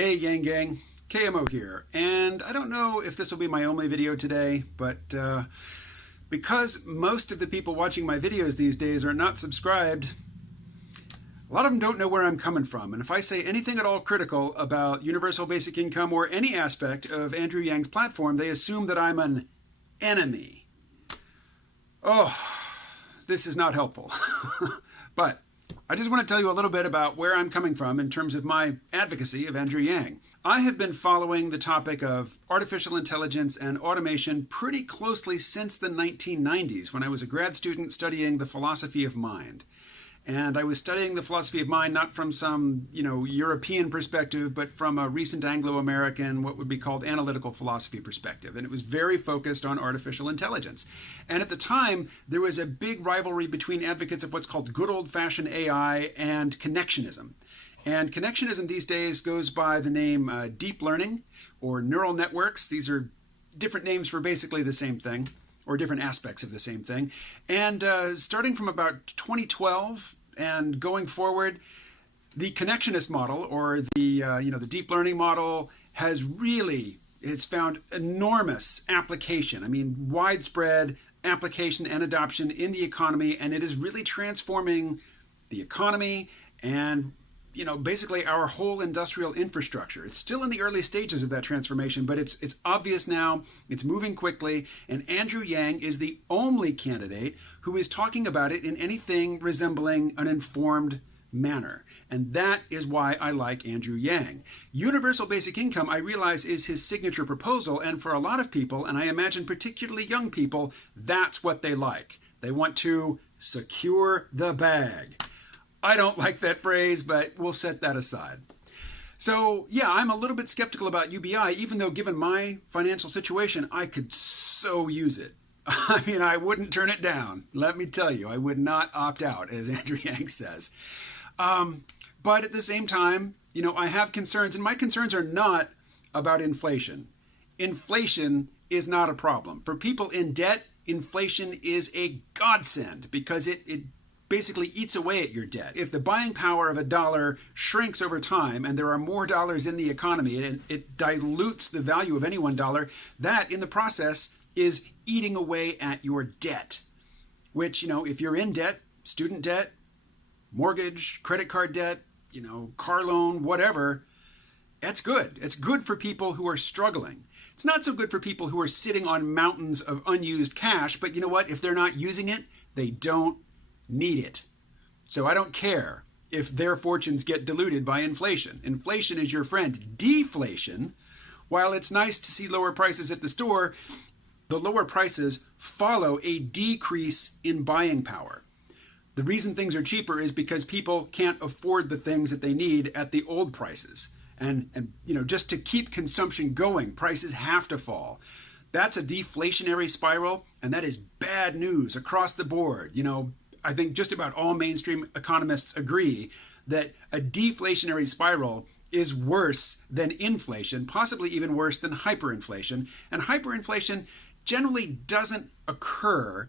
Hey Yang Gang, KMO here, and I don't know if this will be my only video today, but because most of the people watching my videos these days are not subscribed, a lot of them don't know where I'm coming from, and if I say anything at all critical about universal basic income or any aspect of Andrew Yang's platform, they assume that I'm an enemy. Oh, this is not helpful. But I just want to tell you a little bit about where I'm coming from in terms of my advocacy of Andrew Yang. I have been following the topic of artificial intelligence and automation pretty closely since the 1990s when I was a grad student studying the philosophy of mind. And I was studying the philosophy of mind not from some, European perspective, but from a recent Anglo-American, what would be called analytical philosophy perspective. And it was very focused on artificial intelligence. And at the time, there was a big rivalry between advocates of what's called good old-fashioned AI and connectionism. And connectionism these days goes by the name deep learning or neural networks. These are different names for basically the same thing, or different aspects of the same thing. And starting from about 2012 and going forward, the connectionist model, or the deep learning model, it's found enormous application. I mean, widespread application and adoption in the economy, and it is really transforming the economy and basically our whole industrial infrastructure. It's still in the early stages of that transformation, but it's obvious now, it's moving quickly, and Andrew Yang is the only candidate who is talking about it in anything resembling an informed manner. And that is why I like Andrew Yang. Universal basic income, I realize, is his signature proposal, and for a lot of people, and I imagine particularly young people, that's what they like. They want to secure the bag. I don't like that phrase, but we'll set that aside. So yeah, I'm a little bit skeptical about UBI, even though given my financial situation, I could so use it. I mean, I wouldn't turn it down. Let me tell you, I would not opt out, as Andrew Yang says. But at the same time, I have concerns, and my concerns are not about inflation. Inflation is not a problem. For people in debt, inflation is a godsend because it basically eats away at your debt. If the buying power of a dollar shrinks over time and there are more dollars in the economy and it dilutes the value of any $1, that in the process is eating away at your debt. Which, if you're in debt, student debt, mortgage, credit card debt, car loan, whatever, that's good. It's good for people who are struggling. It's not so good for people who are sitting on mountains of unused cash, but you know what? If they're not using it, they don't need it. So I don't care if their fortunes get diluted by inflation. Inflation is your friend. Deflation, while it's nice to see lower prices at the store, the lower prices follow a decrease in buying power. The reason things are cheaper is because people can't afford the things that they need at the old prices. And just to keep consumption going, prices have to fall. That's a deflationary spiral, and that is bad news across the board. I think just about all mainstream economists agree that a deflationary spiral is worse than inflation, possibly even worse than hyperinflation. And hyperinflation generally doesn't occur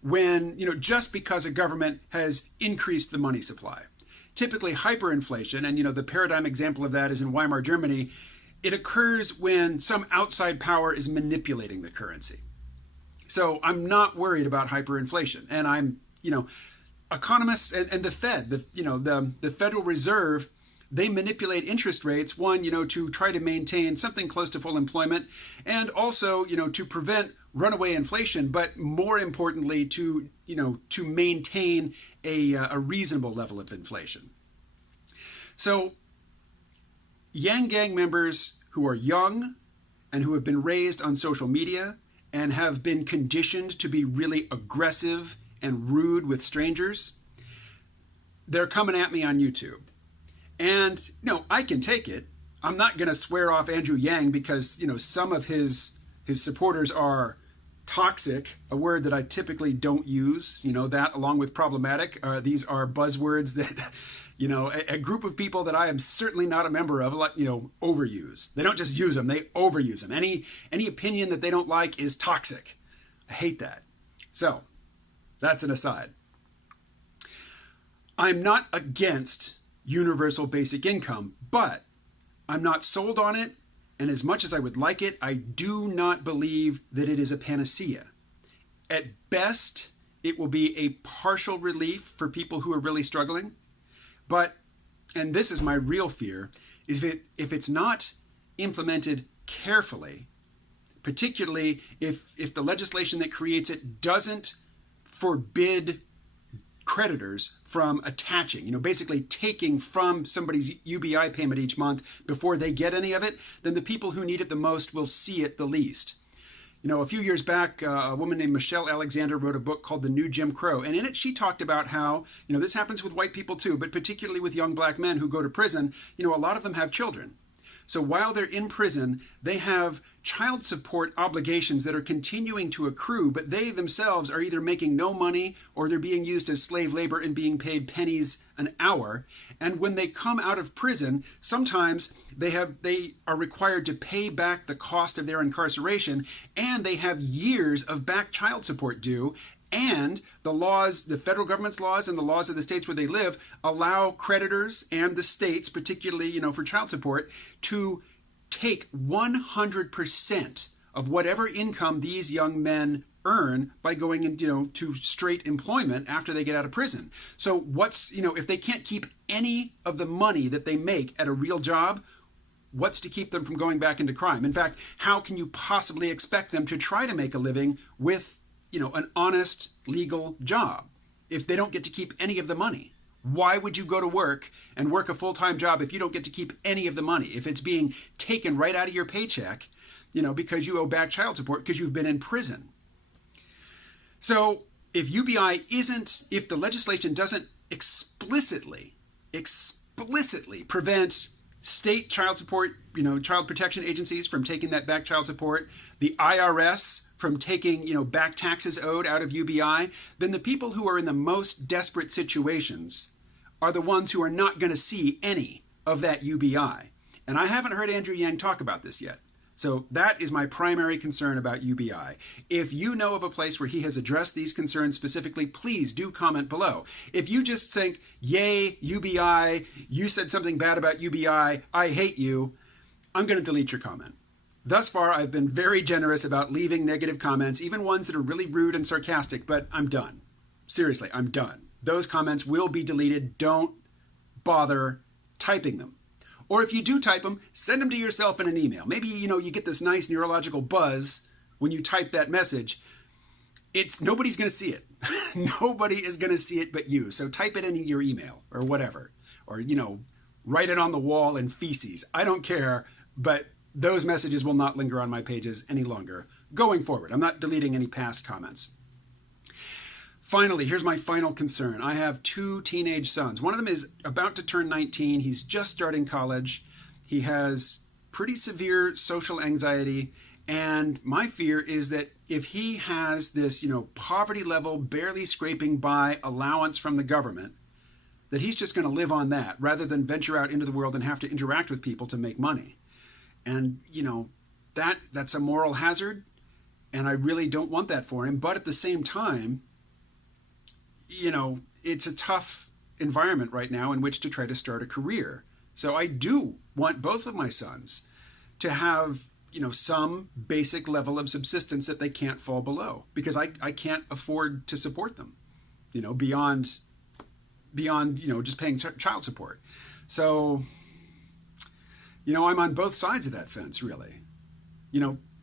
when, just because a government has increased the money supply. Typically hyperinflation, and the paradigm example of that is in Weimar Germany, it occurs when some outside power is manipulating the currency. So I'm not worried about hyperinflation, and I'm economists and the Fed, the Federal Reserve, they manipulate interest rates, one, to try to maintain something close to full employment, and also, to prevent runaway inflation, but more importantly, to maintain a reasonable level of inflation. So Yang Gang members who are young and who have been raised on social media and have been conditioned to be really aggressive and rude with strangers, they're coming at me on YouTube. And, I can take it. I'm not going to swear off Andrew Yang because, some of his supporters are toxic, a word that I typically don't use, that along with problematic. These are buzzwords that, a group of people that I am certainly not a member of, overuse. They don't just use them, they overuse them. Any opinion that they don't like is toxic. I hate that. So, that's an aside. I'm not against universal basic income, but I'm not sold on it, and as much as I would like it, I do not believe that it is a panacea. At best, it will be a partial relief for people who are really struggling. But, and this is my real fear, is if it's not implemented carefully, particularly if the legislation that creates it doesn't forbid creditors from attaching, basically taking from somebody's UBI payment each month before they get any of it, then the people who need it the most will see it the least. A few years back, a woman named Michelle Alexander wrote a book called The New Jim Crow. And in it, she talked about how, this happens with white people too, but particularly with young black men who go to prison, a lot of them have children. So while they're in prison, they have child support obligations that are continuing to accrue, but they themselves are either making no money or they're being used as slave labor and being paid pennies an hour. And when they come out of prison, sometimes they are required to pay back the cost of their incarceration, and they have years of back child support due. And the laws, the federal government's laws and the laws of the states where they live allow creditors and the states, particularly, for child support, to take 100% of whatever income these young men earn by going into, to straight employment after they get out of prison. So if they can't keep any of the money that they make at a real job, what's to keep them from going back into crime? In fact, how can you possibly expect them to try to make a living with an honest legal job if they don't get to keep any of the money? Why would you go to work and work a full-time job if you don't get to keep any of the money? If it's being taken right out of your paycheck, because you owe back child support because you've been in prison. So if if the legislation doesn't explicitly prevent state child support, child protection agencies from taking that back child support, the IRS from taking, back taxes owed out of UBI, then the people who are in the most desperate situations are the ones who are not going to see any of that UBI. And I haven't heard Andrew Yang talk about this yet. So that is my primary concern about UBI. If you know of a place where he has addressed these concerns specifically, please do comment below. If you just think, yay, UBI, you said something bad about UBI, I hate you, I'm going to delete your comment. Thus far, I've been very generous about leaving negative comments, even ones that are really rude and sarcastic, but I'm done. Seriously, I'm done. Those comments will be deleted. Don't bother typing them. Or if you do type them, send them to yourself in an email. Maybe, you get this nice neurological buzz when you type that message. Nobody's going to see it. Nobody is going to see it but you. So type it in your email or whatever. Or, write it on the wall in feces. I don't care, but those messages will not linger on my pages any longer going forward. I'm not deleting any past comments. Finally, here's my final concern. I have 2 teenage sons. One of them is about to turn 19. He's just starting college. He has pretty severe social anxiety. And my fear is that if he has this, poverty level, barely scraping by allowance from the government, that he's just going to live on that rather than venture out into the world and have to interact with people to make money. And, that's a moral hazard. And I really don't want that for him. But at the same time, it's a tough environment right now in which to try to start a career. So I do want both of my sons to have, some basic level of subsistence that they can't fall below, because I can't afford to support them, beyond, just paying child support. So, I'm on both sides of that fence, really.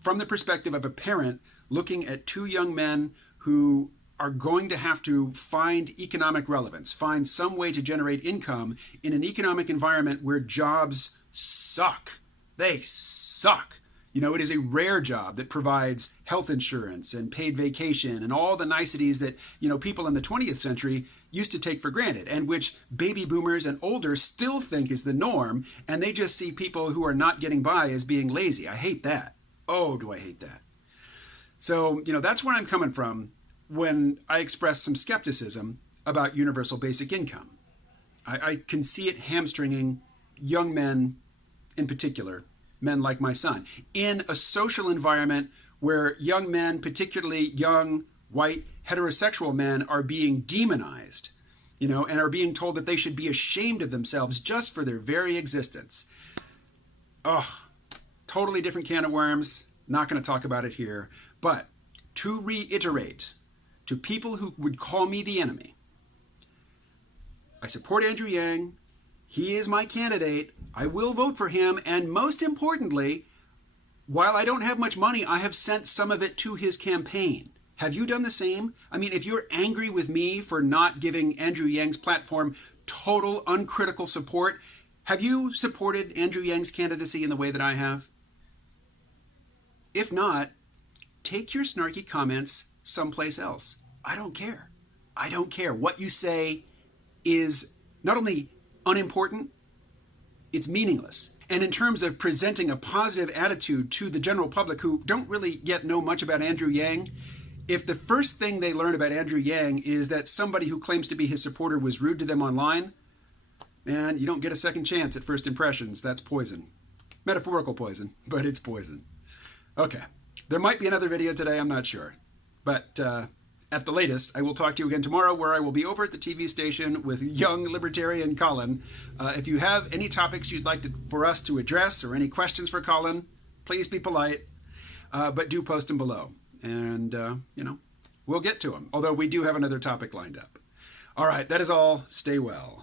From the perspective of a parent looking at 2 young men who are going to have to find economic relevance, find some way to generate income in an economic environment where jobs suck. They suck. It is a rare job that provides health insurance and paid vacation and all the niceties that, people in the 20th century used to take for granted, and which baby boomers and older still think is the norm, and they just see people who are not getting by as being lazy. I hate that. Oh, do I hate that. So, that's where I'm coming from when I express some skepticism about universal basic income. I can see it hamstringing young men in particular, men like my son, in a social environment where young men, particularly young, white, heterosexual men, are being demonized, and are being told that they should be ashamed of themselves just for their very existence. Oh, totally different can of worms. Not going to talk about it here. But to reiterate, to people who would call me the enemy, I support Andrew Yang. He is my candidate. I will vote for him. And most importantly, while I don't have much money, I have sent some of it to his campaign. Have you done the same? I mean, if you're angry with me for not giving Andrew Yang's platform total uncritical support, have you supported Andrew Yang's candidacy in the way that I have? If not, take your snarky comments someplace else. I don't care. I don't care. What you say is not only unimportant, it's meaningless. And in terms of presenting a positive attitude to the general public who don't really yet know much about Andrew Yang, if the first thing they learn about Andrew Yang is that somebody who claims to be his supporter was rude to them online, man, you don't get a second chance at first impressions. That's poison. Metaphorical poison, but it's poison. Okay, there might be another video today, I'm not sure. But at the latest, I will talk to you again tomorrow, where I will be over at the TV station with young libertarian Colin. If you have any topics you'd like for us to address or any questions for Colin, please be polite, but do post them below. And, we'll get to them, although we do have another topic lined up. All right, that is all. Stay well.